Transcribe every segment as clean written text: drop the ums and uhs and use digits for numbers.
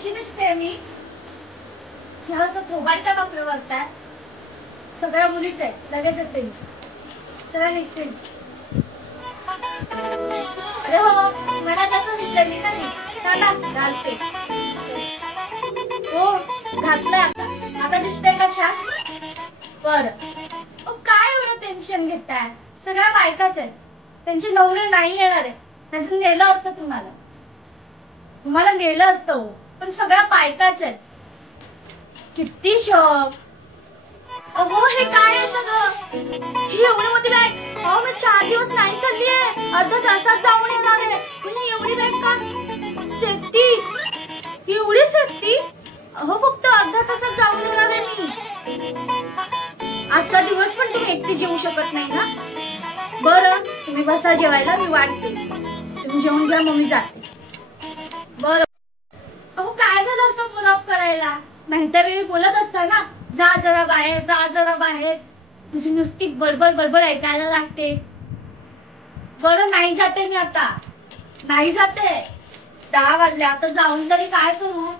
कशी दिसते मी? ह्या असं थोबाडच्या कपडे वाटतात. सगळ्या मुलीच आहेत, लगेच येते मी. चला निघते. अरे हो, मला कसं विसरली का नाही? चला घालते. हो घातलं आता. आता दिसतंय का छान? बरं. काय एवढं टेन्शन घेताय? सगळ्या बायकाच आहेत. त्यांचे नवरे नाही येणार आहे. त्यांचं नेलं असतं तुम्हाला. तुम्हाला नेलं असतं, पण सगळ्या बायकाच आहेत. किती शॉक. अहो हे काय आहे सगळं? ही एवढी मोठी बॅग. अहो मी 4 दिवस नाही चाललीये. अर्धा तासात जाऊन येणार आहे. ही एवढी बॅग का? सेफ्टी. एवढी सेफ्टी? अहो फक्त अर्धा तासात जाऊन येणार आहे मी. आजचा दिवस पण तुम्ही एकटी जेवू शकत नाही ना? बरं तुम्ही बसा जेवायला, मी वाढते. तुम्ही जेवून घ्या, मग मी जाते. बरं. अहो काय झालं असं फोन ऑफ करायला? नाहीतर मी बोलत असता ना, जा जरा बाहेर, जा जरा बाहेर. तुझी नुसती बडबड बडबड ऐकायला लागते. बरं नाही जाते मी आता. नाही जाते. 10 वाजले, आता जाऊन तरी काय करू?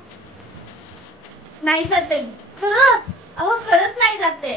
नाही जाते. खरंच? अहो खरंच नाही जाते.